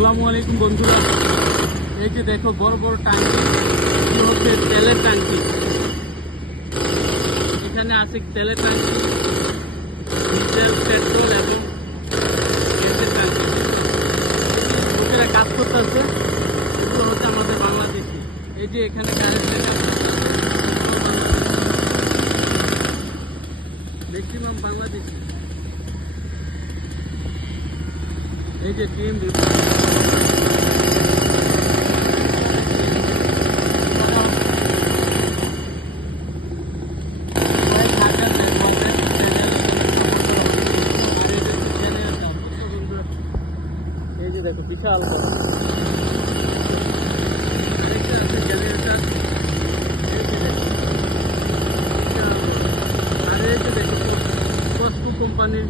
আসসালামু আলাইকুম বন্ধুরা, এই যে দেখো বড় বড় ট্যাঙ্কি, এগুলো হচ্ছে তেলের ট্যাঙ্কি। এখানে আছে তেলের ট্যাঙ্কি, ডিজেল, পেট্রোল এবং গ্যাসের ট্যাঙ্কি। লোকেরা কাজ করতেছে, এগুলো হচ্ছে আমাদের বাংলাদেশি। এই যে এখানে কারেন্ট ম্যাক্সিমাম বাংলাদেশি। এই যে টিম এই যে দেখো বিশাল জেনারেটর, আর এই যে দেখো কসকো কোম্পানির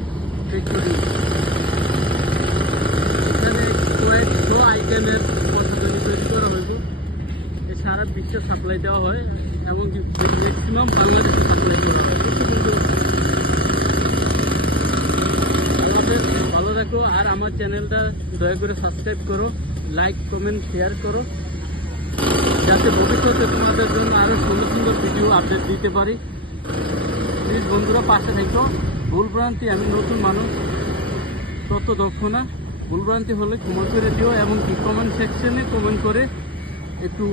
ফ্যাক্টরি। এখানে কয়েকশো আইটেমের পদ্ধতি তৈরি করা হইব। এই সারা বিশ্বে সাপ্লাই দেওয়া হয়, এমনকি ম্যাক্সিমাম বাংলাদেশে সাপ্লাই করা হয়। ভালো থাকো, আর আমার চ্যানেলটা দয়া করে সাবস্ক্রাইব করো, লাইক, কমেন্ট, শেয়ার করো, যাতে ভবিষ্যতে তোমাদের জন্য আরও সুন্দর সুন্দর ভিডিও আপডেট দিতে পারি। প্লিজ বন্ধুরা পাশে থেকো। ভুলভ্রান্তি, আমি নতুন মানুষ, তত দক্ষ না। ভুলভ্রান্তি হলে ক্ষমা করে দিও, এমনকি কমেন্ট সেকশনে কমেন্ট করে একটু